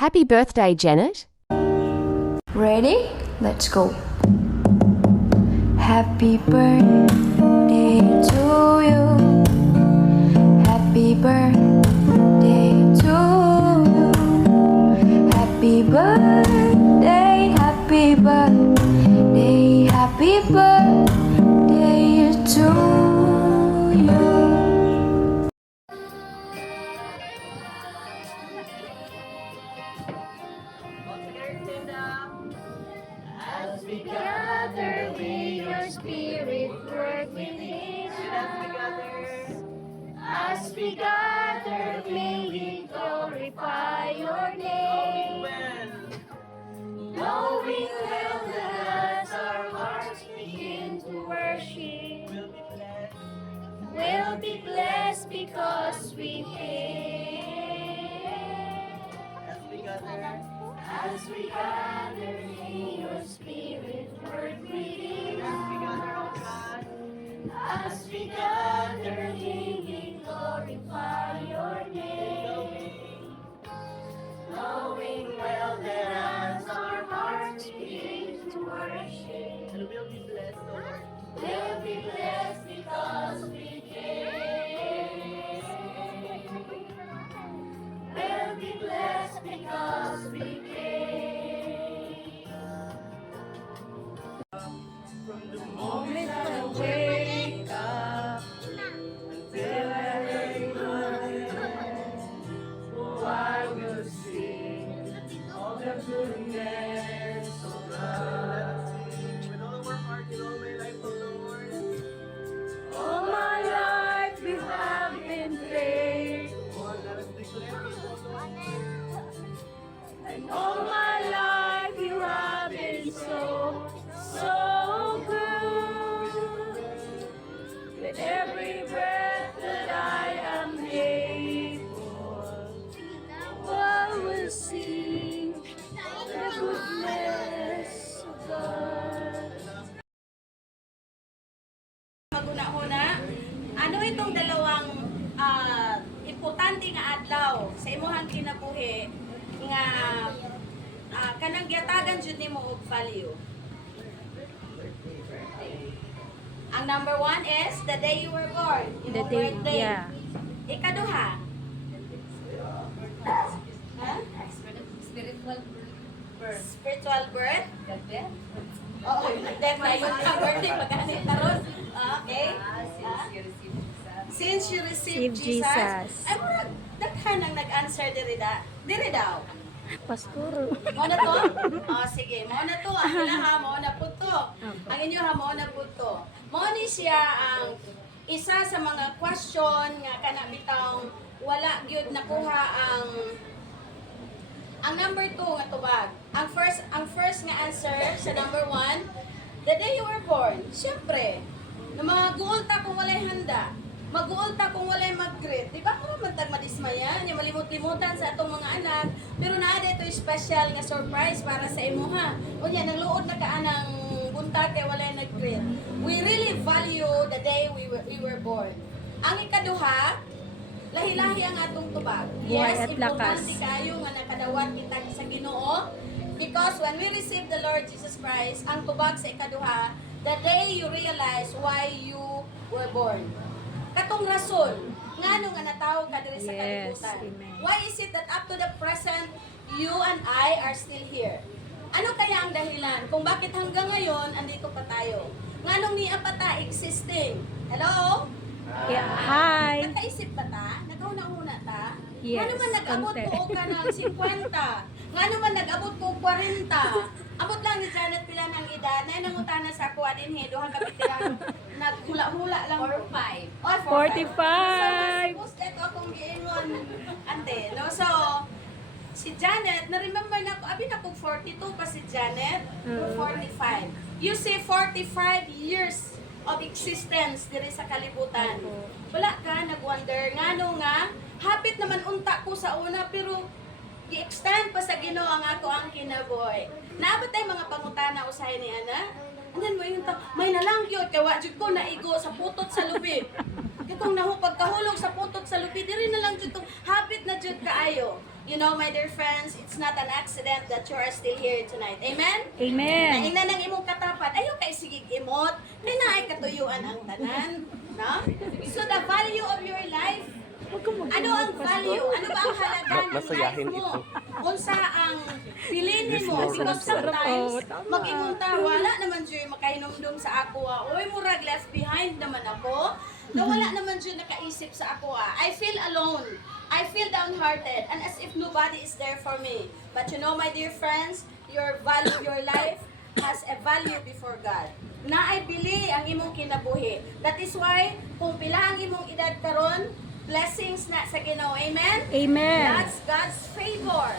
Happy birthday, Janet. Ready? Let's go. Happy birthday to you. Happy birthday to you. Happy birthday, happy birthday, happy birthday to you. As we gather, may your spirit work within us. As we gather, may we glorify your name. Knowing well that as our hearts begin to worship, we'll be blessed because we came. As we gather, may your spirit work within us. As we gather, may we glorify your name. Knowing well that as our hearts begin to worship, we'll be blessed because we came. We'll be blessed because we came. From the moment I wake up till I lay my head, oh, I will sing all the goodness of God. With all of our heart and all my life, O Lord. All my life you have been faithful, Let us declare it, O Lord. and all my life you have been so, so good. With every breath that I am able, I will sing the goodness of God. Maguna-una, ano itong dalawang importante nga adlaw sa imuhang kinabuhi nga kanang giatagan jud nimo og value. Ang number 1 is the day you were born, imong birthday. Ikaduha, spiritual birth. Oo, nag-death na yun ang birthday pagkanit taron. Okay? Since you received Jesus. Ay, murag, daghan ang nag-answer diri daw. Pasturo. Mo na to? Sige. Mo na to. Ang ila ha, mo na po to. Ang inyo ha, mo na po to. Mo ni siya ang isa sa mga question nga kana bitang wala gyud nakuha ang number 2 nga tubag. Ang first nga answer sa number 1, the day you were born. Siyempre, na mga guulta kung walay handa. Mag-uulta kung walay mag-greet. Di ba kung matag madismaya? Niya malimut-limutan sa atong mga anak. Pero naada ito special nga surprise para sa imo ha. O niya, nagluod na ka ng buntag kay walay nag-greet. We really value the day we were born. Ang ikaduha, lahi-lahi ang atong tubag. Buhay at importante lakas. kayo nga nakadawat kita sa Ginoo. Because when we receive the Lord Jesus Christ, ang tubag sa ikaduha, the day you realize why you were born. Katong rason, ngano nga natawag ka diri sa Yes, kalibutan. amen. Why is it that up to the present, you and I are still here? Ano kaya ang dahilan kung bakit hanggang ngayon andito pa tayo? Nganong niya pa ta existing? Hello? Yeah, hi. Nakaisip ba ta? Nagkauna-una ta? Yes, Nga naman nag-abot konti. ko ka ng 50? Nga naman nag-abot ko 40? Abot lang ni Janet pila ng edad. Na nangutana sa ako adin he duha ka bitiran naghula-hula lang. 4-5. Oh, 45. So, mas ko akong giingon. Ante, no? So, si Janet, na-remember na ako, abi na kong 42 pa si Janet, 45. You see, 45 years of existence diri sa kalibutan. Wala ka, nag-wonder, ngano nga, hapit naman unta ko sa una, pero i-extend pa sa Ginoo ang ako ang kinabuhi. Naabot tayo mga pangutana usahay ni Ana? Andan mo yung may nalangyot, kaya wajud ko naigo sa putot sa lubi. Kaya kung pagkahulog sa putot sa lubi, diri na lang jud tong hapit na jud kaayo. You know, my dear friends, it's not an accident that you are still here tonight. Amen? Amen. Naingnan ng imong katapat, ayaw kay sigig imot, kay naay katuyuan ang tanan. No? So the value of your life, ano ang value? Ano ba ang halaga ng life Masayahin mo? ito. Unsa ang pilinin mo? Yes, Because Sarap, sometimes, oh, tama. mag-ingunta, wala naman dyan makahinumdum sa ako. Uy, murag left behind naman ako. Na wala naman dyan nakaisip sa ako. I feel alone. I feel downhearted. And as if nobody is there for me. But you know, my dear friends, your value, your life has a value before God. Naay ang imong kinabuhi. That is why, kung pila ang imong edad karon, blessings na sa Ginoo. Amen? Amen. That's God's favor.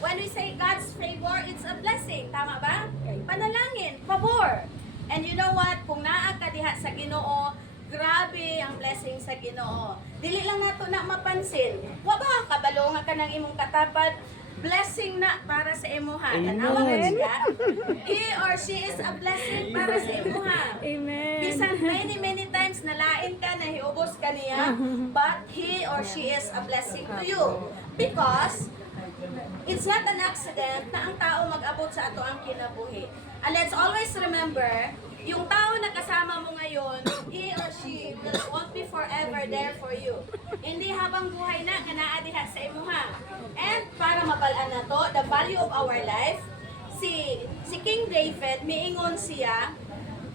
When we say God's favor, it's a blessing. Tama ba? Panalangin, pabor. And you know what? Kung naa ka diha sa Ginoo, grabe ang blessing sa Ginoo. Dili lang nato na mapansin. Wa ba kabalonga ka ng imong katapat? Blessing na para sa imuha. Tanawa ka siya. He or she is a blessing para sa imuha. Amen. Bisan many times nalain ka na hiubos ka niya, but he or she is a blessing to you. Because it's not an accident na ang tao mag-abot sa ato ang kinabuhi. And let's always remember, yung tao na kasama mo ngayon, he or she won't be forever there for you. Hindi habang buhay na, nga naa diha sa imuha. And para mabalaan na to, the value of our life, si King David, miingon siya,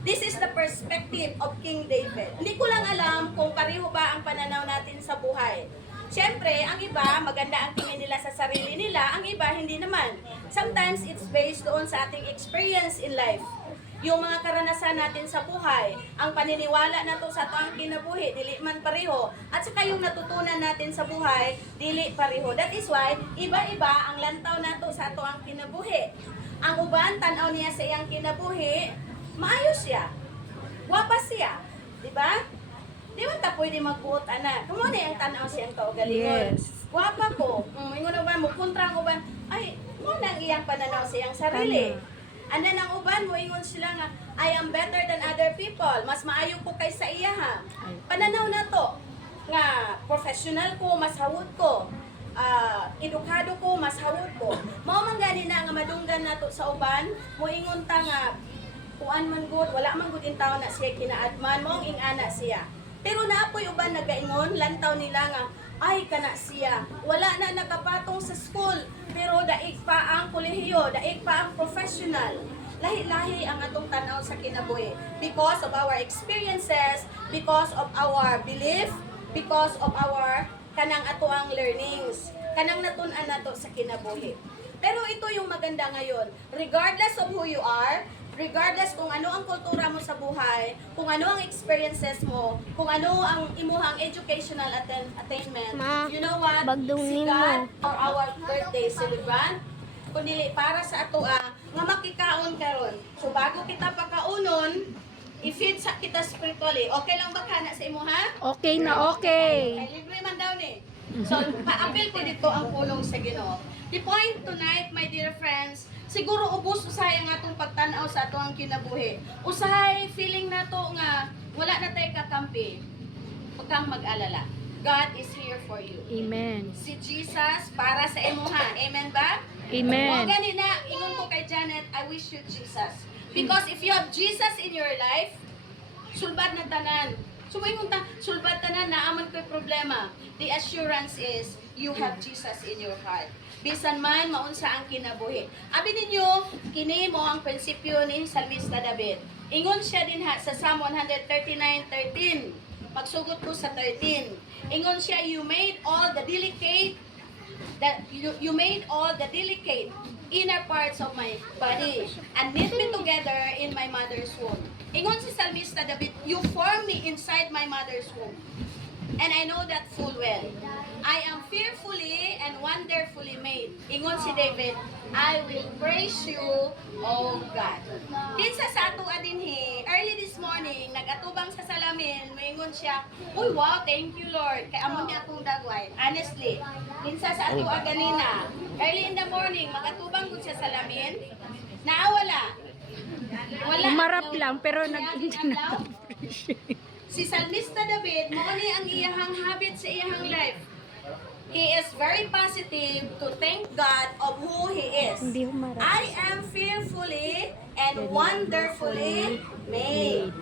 this is the perspective of King David. Hindi ko lang alam kung pareho ba ang pananaw natin sa buhay. Siyempre, ang iba, maganda ang tingin nila sa sarili nila, ang iba, hindi naman. Sometimes, it's based doon sa ating experience in life. Yung mga karanasan natin sa buhay, ang paniniwala nato sa ato ang kinabuhi, dili man pareho. At saka yung natutunan natin sa buhay, dili pareho. That is why, iba-iba ang lantaw nato sa ato ang kinabuhi. Ang uban, tanaw niya sa iyang kinabuhi, maayos siya. Wapa siya. Diba? Di man ta pwede magbuot, anak. Kamo na yung tanaw siyang kaugalingon. Yes. Wapa ko. Ingon uban mo, kontra ang uban. Ay, mo nang iyang pananaw sa iyang sarili. And then ang uban mo, ingon sila nga, I am better than other people. Mas maayo ko kaysa iya ha. Pananaw na to. Nga, professional ko, mas hawod ko. Edukado ko, mas hawod ko. Mao man gani na nga madunggan nato sa uban, mo ingon ta nga, kuan man good, wala man good in taon na siya kinaadman, mo ang ingana siya. Pero naapoy uban nagaingon, lantaw nila nga, ay kana siya. Wala na nakapatong sa school, pero daig pa ang kolehiyo, daig pa ang professional. Lahi-lahi ang atong tanaw sa kinabuhi. Because of our experiences, because of our belief, because of our kanang atoang learnings. Kanang natun-an nato sa kinabuhi. Pero ito yung maganda ngayon. Regardless of who you are, regardless kung ano ang kultura mo sa buhay, kung ano ang experiences mo, kung ano ang imuhang educational attainment, Ma, you know what? Si bagdungin God mo. for our birthday celebrant, kundi para sa ato nga makikaon karon. So bago kita pakaunon, i-feed sa kita spiritually. Okay lang ba kana sa imo ha? Okay na okay. Ay, libre man daw ni. So, pa-appeal ko dito ang pulong sa Ginoo. The point tonight, my dear friends, siguro ubos usahay ang atong pagtanaw sa atong kinabuhi. Usahay feeling nato nga wala na tay kakampi. Huwag kang mag-alala. God is here for you. Amen. Si Jesus para sa imuha. Amen ba? Amen. O ganina, ingon ko kay Janet, I wish you Jesus. Because if you have Jesus in your life, sulbad na tanan. Sumingon ta, sulbad tanan, naaman ko'y problema. The assurance is, you have Jesus in your heart. Bisan man, maunsa ang kinabuhi. Abi ninyo, kini mo ang prinsipyo ni Salmista David. Ingon siya din ha, sa Psalm 139:13. Magsugot ko sa 13. Ingon siya, you made all the delicate inner parts of my body and knit me together in my mother's womb. Ingon si Salmista David, you formed me inside my mother's womb. And I know that full well. I am fearfully and wonderfully made. Ingon si David, I will praise you, O God. Kinsa sa ato adinhi, early this morning, nag-atubang sa salamin, maingon siya, uy, wow, thank you, Lord. Kay amon niya akong dagway. Honestly, kinsa sa ato ganina, early in the morning, mag-atubang ko siya salamin, naawala. Wala. Umarap lang, pero Nag-adlaw. nag-appreciate. Si Salmista David, mo ni ang iyahang habit sa iyahang life. he is very positive to thank God of who He is. Hindi humarap. I am fearfully and wonderfully made.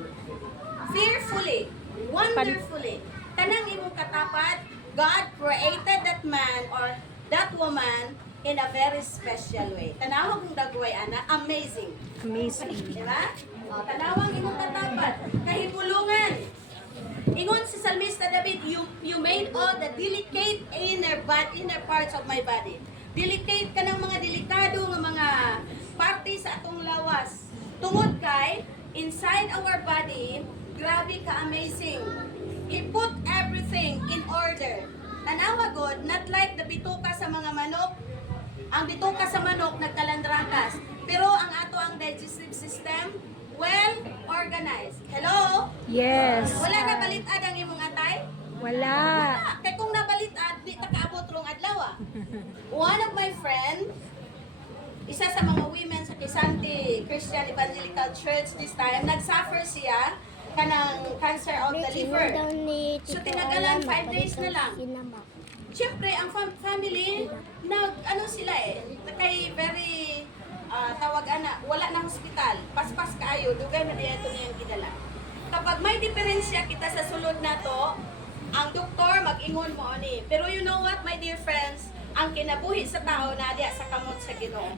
Fearfully, wonderfully. Kanang imong katapat, God created that man or that woman in a very special way. Tanawag mong dagway, ana, amazing. Amazing. Diba? O, tanawang imong katapat, kahibulungan. Ingon si Salmista David, you made all the delicate inner parts of my body. Delicate ka ng mga delikado ng mga parte sa atong lawas. Tungod kay, inside our body, grabe ka amazing. He put everything in order. Tanawa God, not like the bituka sa mga manok. Ang bituka sa manok nagkalandrakas. Pero ang ato ang digestive system, well organized. Hello? Yes. Wala na balitad ang imong atay? Wala. Kay kung nabalitad, di ta kaabot rong adlaw. One of my friend, isa sa mga women sa Crisanti Christian Evangelical Church this time, nagsuffer siya kanang cancer of the liver. So tinagalan 5 days na lang. Siyempre, ang family, ano sila kay very, tawag ana, wala na hospital, paspas kaayo, dugay na diya ito niyang gidala. Kapag may diferensya kita sa sulod na to, ang doktor mag-ingon mo ani. Pero you know what, my dear friends, ang kinabuhi sa tao na diya sa kamot sa Ginoo.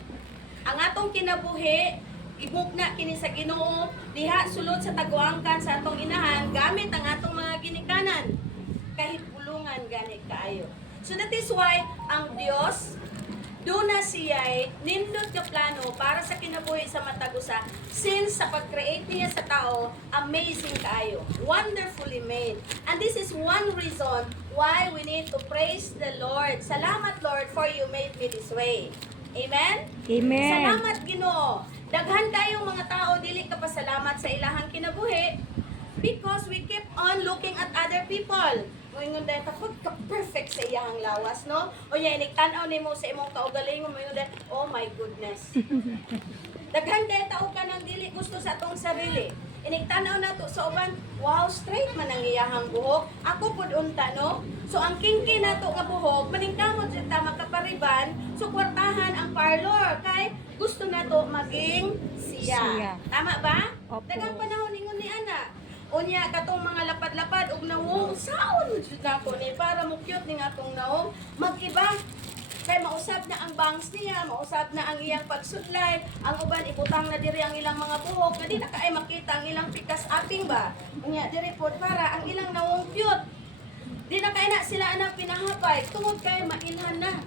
Ang atong kinabuhi, ibugna kini sa Ginoo, diha sulod sa taguangkan sa atong inahan, gamit ang atong mga ginikanan. Kahit pulungan gani kaayo. So that is why ang Dios doon na siya'y nindot ka plano para sa kinabuhi sa matagusa since sa pag-create niya sa tao, amazing kaayo, wonderfully made. And this is one reason why we need to praise the Lord. Salamat Lord for you made me this way. Amen? Amen. Salamat Ginoo. Daghan kayong mga tao dili ka pasalamat sa ilahang kinabuhi because we keep on looking at other people. Moingon dahil tapos ka-perfect sa iyang lawas, no? O yan, iniktan-aw ni mo sa imong kaugalingon, moingon dahil, oh my goodness. Daghan kaya tao ka ng dili gusto sa atong sarili. Iniktan-aw na to sa uban, wow, straight man ang iyahang buhok. Ako pod unta, no? So ang kinki na to nga buhok, maningkamot siya makapariban, so kwartahan ang parlor. Kay gusto na to maging siya. Tama ba? Opo. Dagang panahon ningon ni Ana. Unya katong mga lapad-lapad og nawong saon jud nako ni para mo cute ning atong nawong mag-iba kay mausab na ang bangs niya, mausab na ang iyang pagsudlay, ang uban ibutang na diri ang ilang mga buhok, nga di na kaay makita ang ilang pikas aping ba. Unya diri pod para ang ilang nawong cute. Di na kay na sila anang pinahapay tungod kay mailhan na.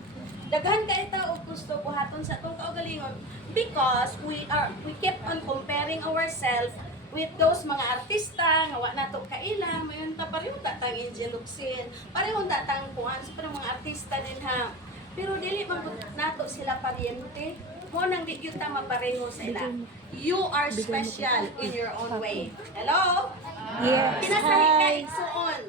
Daghan kay ta og gusto buhaton sa atong kaugalingon because we keep on comparing ourselves with those mga artista nga wa nato kailang mayon ta pareho ta tang Angel Luxin pareho ta tang kuan sa mga artista din ha pero dili man pud nato sila pariente mo nang di gyud ta mapareho sa ila. You are special in your own way. Hello? Yes. Kinasahi ka Hi. igsuon.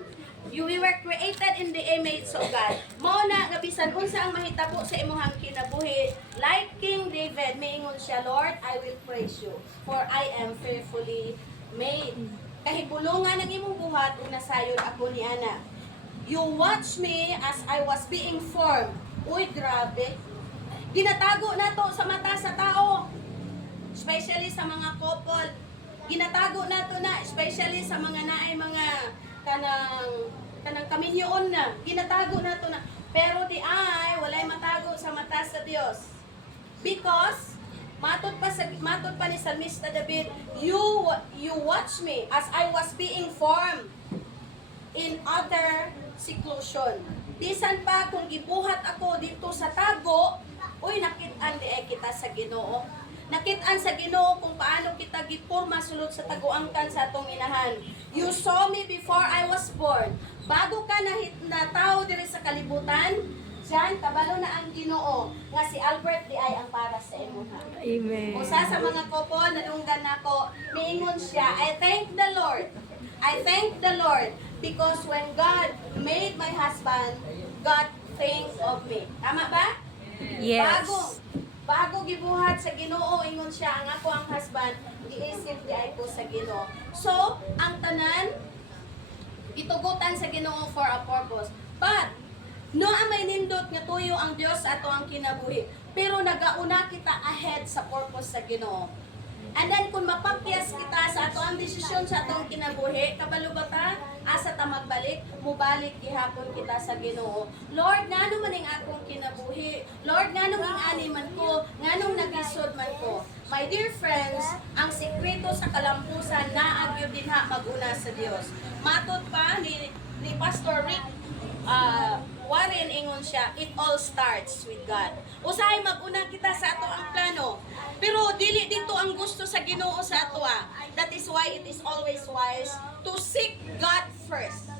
We were created in the image of God. Mao na nga bisan unsa ang mahitabo sa imong kinabuhi, like King David, miingon siya, Lord, I will praise you, for I am fearfully made. Kahibulungan ang imong buhat ug nasayon ako ni Ana. You watch me as I was being formed. Uy, grabe. Ginatago na to sa mata sa tao. Especially sa mga couple. Ginatago na to na, especially sa mga naay mga kanang kaminyoon na. Ginatago na to na. Pero di ay walay matago sa mata sa Dios. Because matod pa ni Salmista David, you watch me as I was being formed in utter seclusion. Bisan pa kung gibuhat ako dito sa tago, uy nakit-an di ay kita sa Ginoo. Nakit-an sa Ginoo kung paano kita giporma sulod sa taguangkan sa atong inahan. You saw me before I was born. Bago ka na tao diri sa kalibutan, diyan kabalo na ang Ginoo nga si Albert di ay ang para sa imuha. Amen. Usa sa mga couple nadunggan nako, niingon siya, I thank the Lord. I thank the Lord because when God made my husband, God thinks of me. Tama ba? Yes. Bago gibuhat sa Ginoo, ingon siya, ang ako ang husband, giisip di ay ko sa Ginoo. So, ang tanan, itugutan sa Ginoo for a purpose. But, No, may nindot nga tuyo ang Dios sa ato ang kinabuhi. Pero nagauna kita ahead sa purpose sa Ginoo. And then kung mapakyas kita sa ato ang desisyon sa atong kinabuhi, kabalo ba ta? Asa ta magbalik, mubalik gihapon kita sa Ginoo. Lord, ngano man ang akong kinabuhi? Lord, nganong ingani man ko? Nganong nagisod man ko? My dear friends, ang sikreto sa kalampusan naagyo din ha maguna sa Dios. Matud pa ni Pastor Rick Warren ingon siya, it all starts with God. Usahay maguna kita sa ato ang plano. Pero dili dito ang gusto sa Ginoo sa ato. That is why it is always wise to seek God first.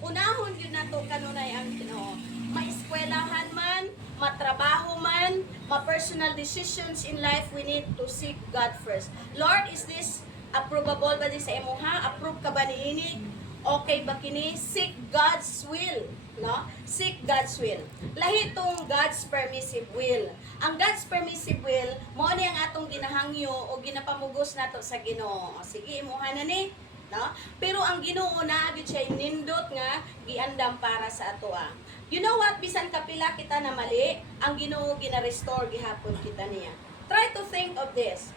Unahon yun nato kanunay ang Ginoo. Ma-eskwelahan man, matrabaho man, ma-personal decisions in life, we need to seek God first. Lord, is this approvable ba di sa imo ha? Approve ka ba niini? Okay ba kini? Seek God's will. No? Seek God's will. Lahi itong God's permissive will. Ang God's permissive will, mo ni ang atong ginahangyo o ginapamugos nato sa Ginoo. Sige, imuha na ni. No? Pero ang Ginoo na gid siya nindot nga giandam para sa atoa. You know what? Bisan kapila kita na mali, ang Ginoo gina-restore gihapon kita niya. Try to think of this.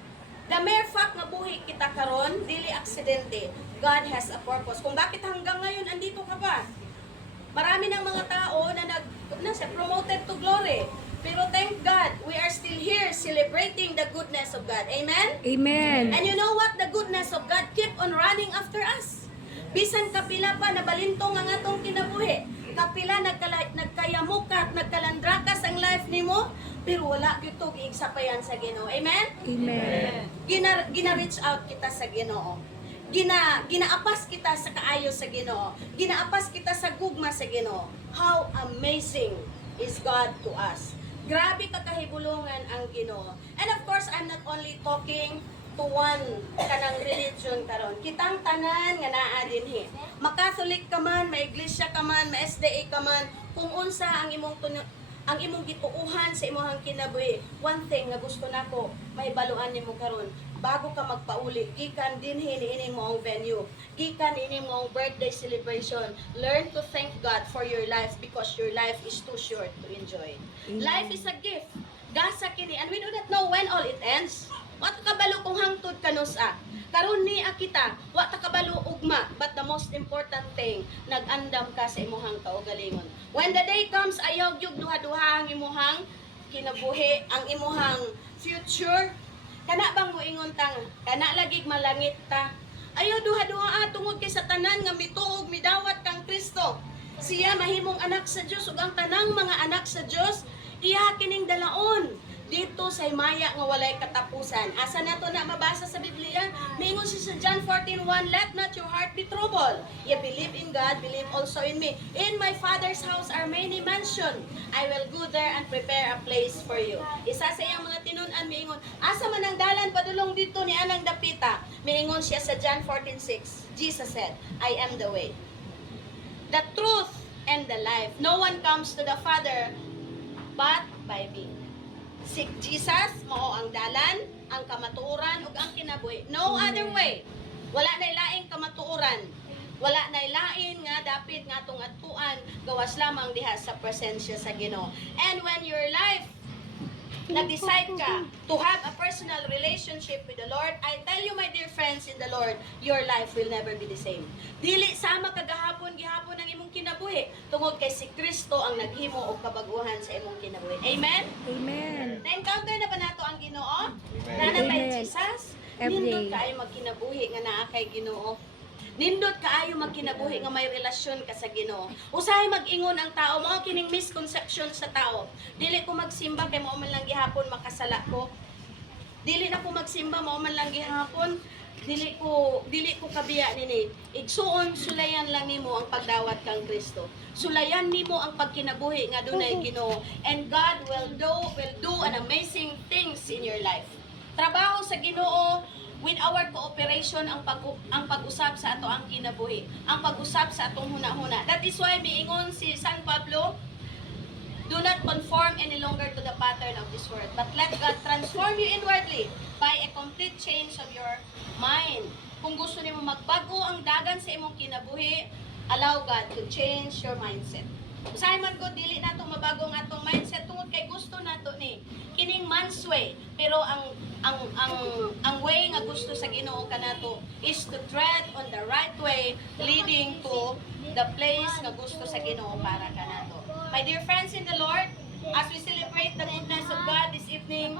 The mere fact nga buhi kita karon, dili aksidente. God has a purpose. Kung bakit hanggang ngayon andito ka pa? Marami ng mga tao na promoted to glory. Pero thank God, we are still here celebrating the goodness of God. Amen? Amen. And you know what? The goodness of God keep on running after us. Bisan kapila pa nabalintong ang atong kinabuhi. Kapila nagkayamukat, nagkalandrakas ang life nimo, pero wala gyud to giigsapayan sa Ginoo. Amen? Amen. Gina-reach out kita sa Ginoo. Ginaapas kita sa kaayo sa Ginoo. Ginaapas kita sa gugma sa Ginoo. How amazing is God to us. Grabe ka kahibulungan ang Ginoo. And of course, I'm not only talking to one kanang religion karon. Kitang tanan nga naa dinhi. Makatholik ka man, maiglesia ka man, ma-SDA ka man, kung unsa ang imong ang imong gituuhan sa imong kinabuhi. One thing nga gusto nako mahibaluan nimo karon, bago ka magpauli, gikan dinhi niining moong venue, gikan niining moong birthday celebration, learn to thank God for your life because your life is too short to enjoy. Life is a gift. Gasa kini, and we do not know when all it ends. Wa ta kabalo kung hangtod kanusa. Karon ni kita, wa ta kabalo ugma, but the most important thing, nag-andam ka sa imong kaugalingon. When the day comes, ayaw gyud duha-duha ang imong kinabuhi, ang imong future. Kana bang mo ingon tang, kana lagig malangit ta. Ayaw duha-duha tungod kay sa tanan nga mituog midawat kang Kristo. Siya mahimong anak sa Dios ug ang tanang mga anak sa Dios iya kining dalaon dito sa himaya nga walay katapusan. Asa nato na mabasa sa Biblia? Mingon siya sa John 14:1, let not your heart be troubled. You believe in God, believe also in me. In my Father's house are many mansions. I will go there and prepare a place for you. Isa sa iyang mga tinun-an miingon, asa man ang dalan padulong dito ni anang dapita. Miingon siya sa John 14:6. Jesus said, I am the way, the truth, and the life. No one comes to the Father but by me. Seek Jesus, mao ang dalan, ang kamatuoran ug ang kinabuhi. No other way. Wala na laing kamatuoran. Wala na lain nga dapit nga atong atuan gawas lamang diha sa presensya sa Ginoo. And when your life nag-decide ka to have a personal relationship with the Lord, I tell you my dear friends in the Lord, your life will never be the same. Dili sama kagahapon gihapon ang imong kinabuhi tungod kay si Kristo ang naghimo og kabaguhan sa imong kinabuhi. Amen? Amen. Na-encounter na ba nato ang Ginoo? Amen. Nanatay Jesus? Every Nindot day. kaayo magkinabuhi nga naa kay Ginoo. Nindot kaayo magkinabuhi nga may relasyon ka sa Ginoo. Usahay mag-ingon ang tao, mao kining misconception sa tao. Dili ko magsimba kay mao man lang gihapon makasala ko. Dili na ko magsimba mao man lang gihapon. Dili ko kabiya nini. Igsuon sulayan lang nimo ang pagdawat kang Kristo. Sulayan nimo ang pagkinabuhi nga dunay Ginoo, and God will do an amazing things in your life. Trabaho sa Ginoo with our cooperation ang pag-usab sa ato ang kinabuhi, ang pag-usab sa atong hunahuna. That is why miingon si San Pablo, do not conform any longer to the pattern of this world, but let God transform you inwardly by a complete change of your mind. Kung gusto nimo magbago ang dagan sa imong kinabuhi, allow God to change your mindset. Usahay man ko dili nato mabago nga atong mindset tungod kay gusto nato ni kining man's way, pero ang way nga gusto sa Ginoo kanato is to tread on the right way leading to the place nga gusto sa Ginoo para kanato. My dear friends in the Lord, as we celebrate the goodness of God this evening,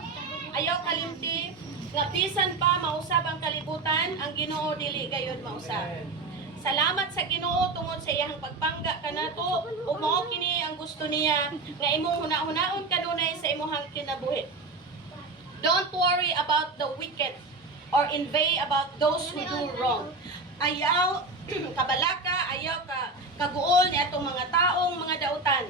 ayaw kalimti nga bisan pa mausab ang kalibutan, ang Ginoo dili gayud mausab. Salamat sa Ginoo tungod sa iyang pagpangga kanato ug mao kini ang gusto niya nga imong hunahunahon kanunay sa imong kinabuhi. Don't worry about the wicked or inveigh about those who do wrong. Ayaw kabalaka, ayaw kaguol ni atong mga taong mga dautan.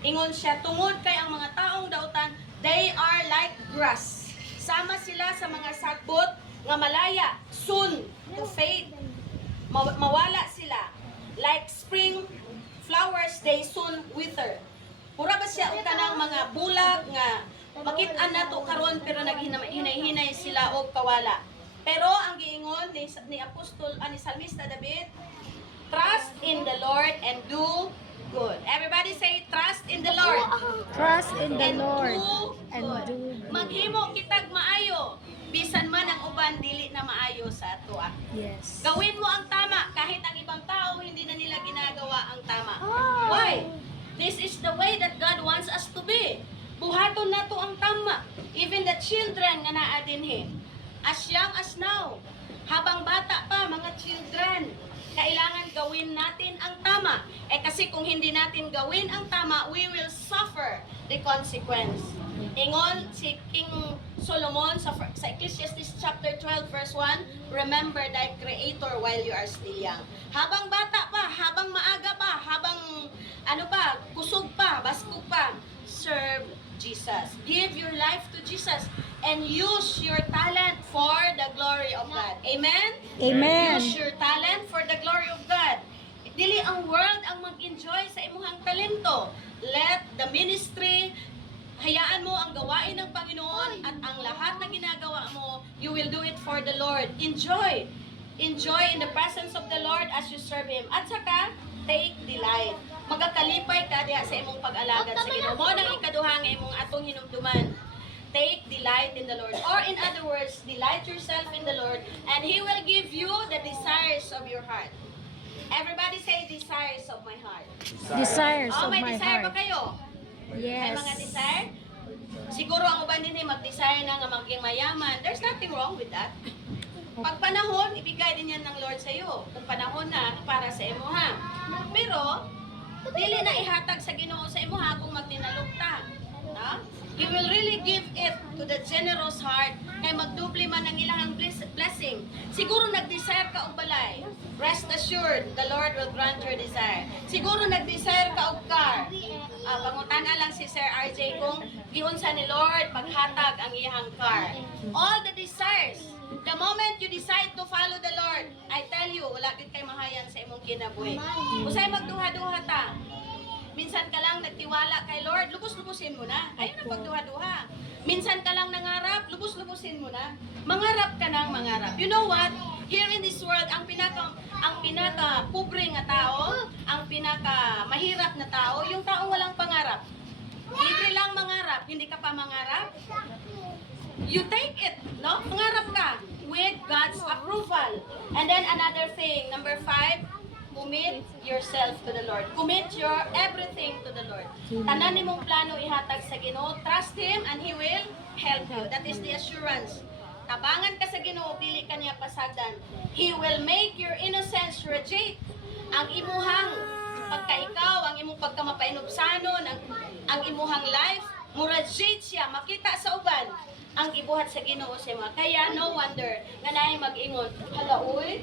Ingon siya tungod kay ang mga taong dautan, they are like grass. Sama sila sa mga sagbot nga malaya, soon to fade. Mawala sila. Like spring flowers, they soon wither. Pura ba siya o kanang mga bulag nga makit-an nato karon pero naghinay-hinay sila og kawala. Pero ang giingon ni Apostol ni Salmista David, trust in the Lord and do good. Everybody say trust in the Lord. Trust in the And Lord do and good. do good. Maghimo kitag maayo bisan man ang uban dili na maayo sa ato. Yes. Gawin mo ang tama kahit ang ibang tao hindi na nila ginagawa ang tama. Why? This is the way that God wants us to be. Buhaton nato ang tama. Even the children nga naa dinhi. As young as now. Habang bata pa mga children, kailangan gawin natin ang tama. Kasi kung hindi natin gawin ang tama, we will suffer the consequence. Ingon si King Solomon sa Ecclesiastes chapter 12 verse 1, remember thy Creator while you are still young. Habang bata pa, habang maaga pa, habang kusog pa, baskog pa, serve Jesus. Give your life to Jesus and use your talent for the glory of God. Amen? Amen. Use your talent for the glory of God. Dili ang world ang mag-enjoy sa imuhang talento. Let the ministry, hayaan mo ang gawain ng Panginoon at ang lahat na ginagawa mo, you will do it for the Lord. Enjoy. Enjoy in the presence of the Lord as you serve Him. At saka, take delight. Magakalipay ka diha sa imong pag-alagad sa Ginoo. Mo nang ikaduha nga imong atong hinumduman. Take delight in the Lord. Or in other words, delight yourself in the Lord and He will give you the desires of your heart. Everybody say desires of my heart. Desires Oh, of may my desire ba heart. kayo? May mga Yes. desire? Siguro ang uban din mag-desire na nga maging mayaman. There's nothing wrong with that. Pag panahon, ibigay din yan ng Lord sa iyo. Kung panahon na para sa imo ha. Pero dili na ihatag sa Ginoo sa imo ha kung magtinalog ta. No? He will really give it to the generous heart kay magdubli man ang ilang blessing. Siguro nag-desire ka og balay. Rest assured, the Lord will grant your desire. Siguro nag-desire ka og car. Pangutana lang si Sir RJ kung giunsa ni Lord paghatag ang iyang car. All the desires, the moment you decide to follow the Lord, I tell you, wala gid kay mahayan sa imong kinabuhi. Usay magduha-duha ta. Minsan ka lang nagtiwala kay Lord, lubos-lubusin mo na. Ayaw na pagduha-duha. Minsan ka lang nangarap, lubos-lubusin mo na. Mangarap ka ng mangarap. You know what? Here in this world, ang pinaka pobre nga tao, ang pinaka mahirap na tao, yung taong walang pangarap. Libre lang mangarap, hindi ka pa mangarap. You take it, no? Mangarap ka with God's approval. And then another thing, number 5, commit yourself to the Lord. Commit your everything to the Lord. Tanan nimong plano ihatag sa Ginoo. Trust Him and He will help you. That is the assurance. Tabangan ka sa Ginoo, dili ka niya pasagdan. He will make your innocence radiate. Ang imuhang pagkaikaw, ang imong pagkamapainusanon, ang imuhang life, muradiate siya, makita sa uban ang ibuhat sa Ginoo sa mga. Kaya no wonder nga naay mag-ingon, hala uy,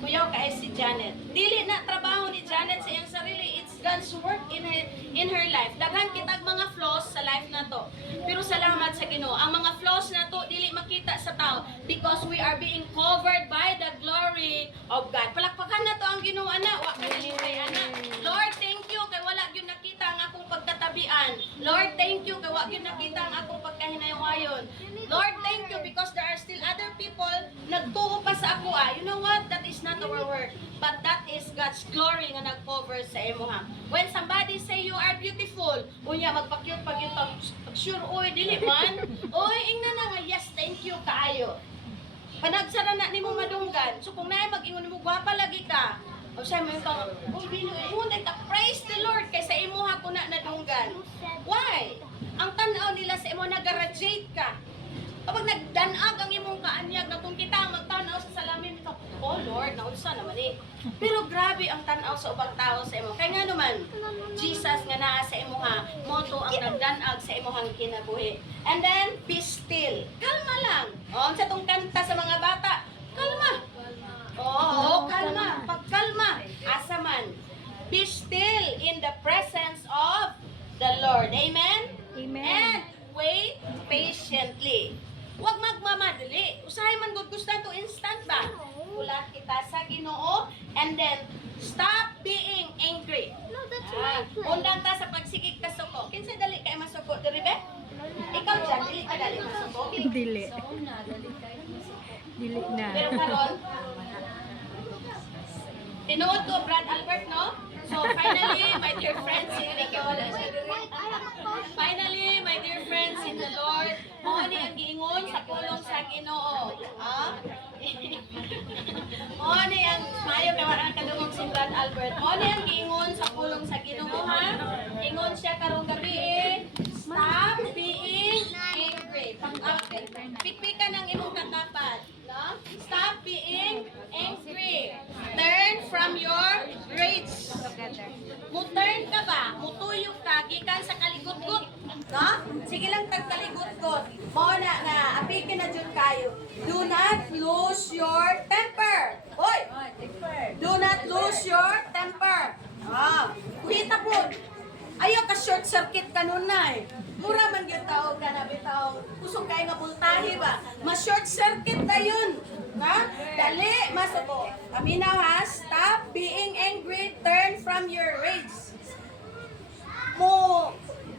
kuyaw kay si Janet. Dili na trabaho ni Janet sa iyang sarili. It's God's work in her life. Daghan kitag mga flaws sa life na to. Pero salamat sa Ginoo. Ang mga flaws na to dili makita sa tao because we are being covered by the glory of God. Palakpakan na to ang Ginoo ana. Wa ka nalipay ana. Lord, thank you kay wala gyud nakita ang akong pagkatabian. Lord, thank you kay wala gyud nakita ang akong pagkahinayon. Lord, thank you because there are still other people nagtuo pa sa ako. You know what? That is not our work, but that is God's glory nga nag-cover sa imo ha. When somebody say you are beautiful, unya magpa-cute pag yung sure, oy, dili man. Oy, ingna na nga, yes, thank you, kaayo. Panagsara na ni mo madunggan. So kung naay mag-ingon mo, gwapa lagi ka. O siya mo yung pang, oh, praise the Lord, kaysa imo ha ko na nadunggan. Why? Ang tanaw nila sa imo, nag-graduate ka. Kapag nagdanag ang imong kaanyag, na kung kita magtanaw sa salamin, ito, oh Lord, naunsa naman eh. Pero grabe ang tanaw sa ubang tao sa imo. Kaya nga naman, Jesus nga naa sa imo ha, moto ang nagdanag sa imo hang kinabuhi. And then, be still. Kalma lang. O, sa tong kanta sa mga bata, kalma. Oo, kalma. Pagkalma, asa man. Be still in the presence of the Lord. Amen? Amen. And wait patiently. Huwag magmamadali. Usahay man gud gusto to instant ba? Ulat kita sa Ginoo and then stop being angry. No, that's Undang ta sa pagsigig ka suko. Kinsa dali kay masuko diri be? Ikaw dyan, dili ka dali masuko. Dili. Dili na. Pero karon, tinuod ko, Brad Albert, no? So, finally, my dear friends, finally, my dear friends in the Lord, mo ni ang giingon sa pulong sa Ginoo. Ha? Mo ni ang, mayo kay wala ang kadungog si Brad Albert. Mo ni ang giingon sa pulong sa Ginoo, ha? Ingon siya karong gabi eh. Stop being angry. Pang-apit. Pikpikan ang imong katapat. No? Stop being angry. Turn from your rage. Muturn ka ba? Mutuyok ka, gikan sa kaligot-gut. No? Sige lang tagkaligot-gut. Mo na nga, apikin na dyan kayo. Do not lose your temper. Hoy! Do not lose your temper. Kita po. Ayaw ka short circuit ka nun na eh. Mura man yung tao ka na bitaw. Kusog kayo nga puntahe ba? Ma-short circuit na yun. Ha? Dali, masuko. Aminaw ha, stop being angry, turn from your rage.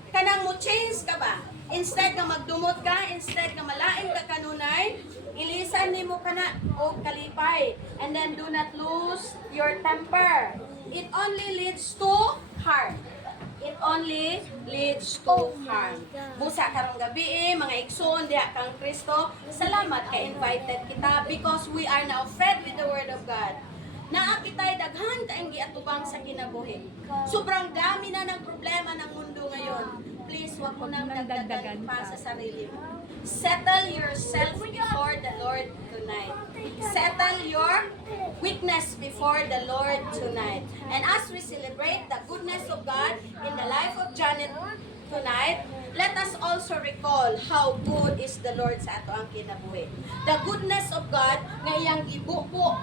Kanang mo change ka ba? Instead nga magdumot ka, instead nga malaing ka kanunay, ilisan ni mo ka na o kalipay. And then do not lose your temper. It only leads to harm. It only leads to harm. Busa karong gabi mga igsoon diha kang Kristo. Salamat kay invited kita because we are now fed with the word of God. Naa kitay daghan kaayong giatubang sa kinabuhi. Sobrang dami na ng problema ng mundo ngayon. Please wag mo nang dagdagan pa sa sarili mo. Settle yourself before the Lord tonight. Settle your weakness before the Lord tonight. And as we celebrate the goodness of God in the life of Janet tonight, let us also recall how good is the Lord sa ato ang kinabuhi. The goodness of God nga iyang gibubo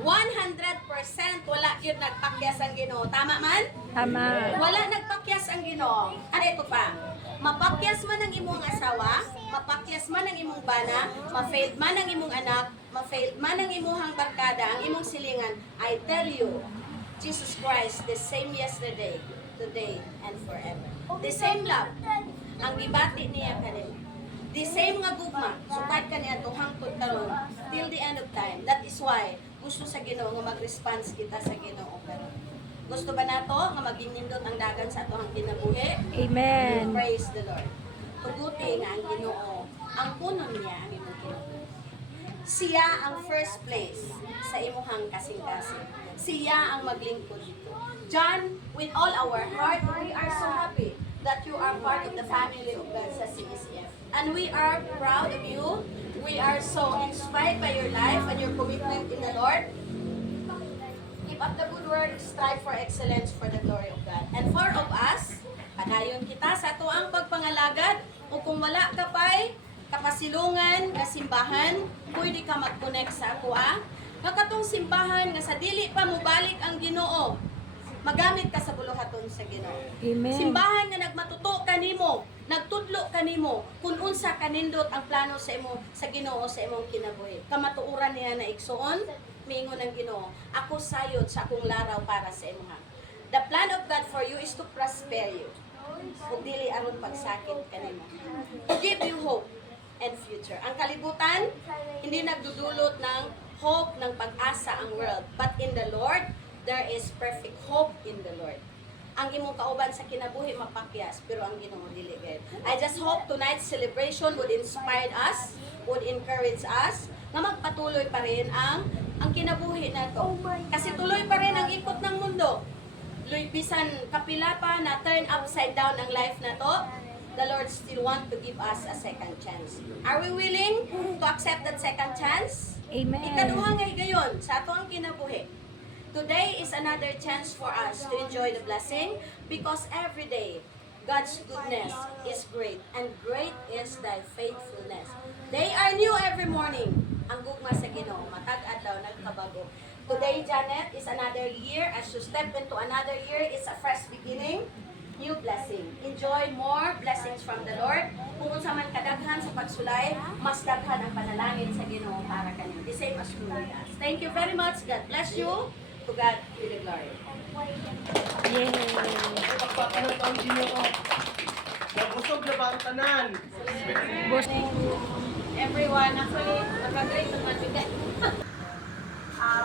100% wala yun nagpakyas ang Ginoo. Tama man? Tama. Wala nagpakyas ang Ginoo. Ano ito pa? Mapakyas man ang imong asawa, mapakyas man ang imong bana, ma-failed man ang imong anak, ma-failed man ang imong barkada, ang imong silingan, I tell you, Jesus Christ, the same yesterday, today, and forever. The same love. Ang gibati niya kanina. The same nga gugma, sukat ka niya to hangtod karon till the end of time. That is why gusto sa Ginoo nga mag-response kita sa Ginoo. Pero gusto ba nato nga maging nindot ang dagan sa atong kinabuhi? Amen. Praise the Lord. Tuguti nga ang Ginoo, ang punon niya ang imong kinabuhi. Siya ang first place sa imuhang kasing-kasing. Siya ang maglingkod dito. John, with all our heart, we are so happy that you are part of the family of God sa CSF. And we are proud of you. We are so inspired by your life and your commitment in the Lord. Keep up the good work, strive for excellence for the glory of God. And for of us, panayon kita sa tuang pagpangalagad, o kung wala ka pa'y kapasilungan nga simbahan, pwede ka mag-connect sa ako nga katong simbahan nga sa dili pa mo balik ang Ginoo, magamit ka sa buluhaton sa Ginoo. Amen. Simbahan nga nagmatuto kanimo, nagtudlo kanimo kung unsa kanindot ang plano sa imo sa Ginoo sa imong kinabuhi. Kamatuoran niya na igsuon, miingon ang Ginoo, ako sayod sa akong laraw para sa imo. The plan of God for you is to prosper you. Ug dili aron pagsakit kanimo. To give you hope and future. Ang kalibutan hindi nagdudulot ng hope ng pag-asa ang world. But in the Lord, there is perfect hope in the Lord. Ang imong kauban sa kinabuhi mapakyas, pero ang Ginoo dili gayud. I just hope tonight's celebration would inspire us, would encourage us, na magpatuloy pa rin ang kinabuhi na to. Kasi tuloy pa rin ang ikot ng mundo. Bisan kapila pa na turn upside down ang life na to, the Lord still want to give us a second chance. Are we willing to accept that second chance? Amen. Ikaduha ngay gayon sa ato ang kinabuhi. Today is another chance for us to enjoy the blessing because every day God's goodness is great and great is thy faithfulness. They are new every morning. Ang gugma sa Ginoo, matag adlaw nagkabago. Today, Janet, is another year. As you step into another year, it's a fresh beginning, new blessing. Enjoy more blessings from the Lord. Kung unsa man kadaghan sa pagsulay, mas daghan ang panalangin sa Ginoo para kanimo. The same as Lulias. Thank you very much. God bless you. To God be the glory. Yay. Pagpapalit ang Ginoo. Nabusog na ba ang tanan? Everyone, actually, nag-great naman today.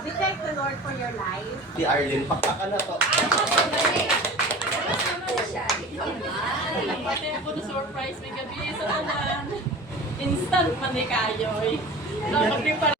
We thank the Lord for your life. Di Arlene, pakpaka na to. Pati ako na surprise may gabi sa tanan. Instant man ni kayo. So, mag-prepare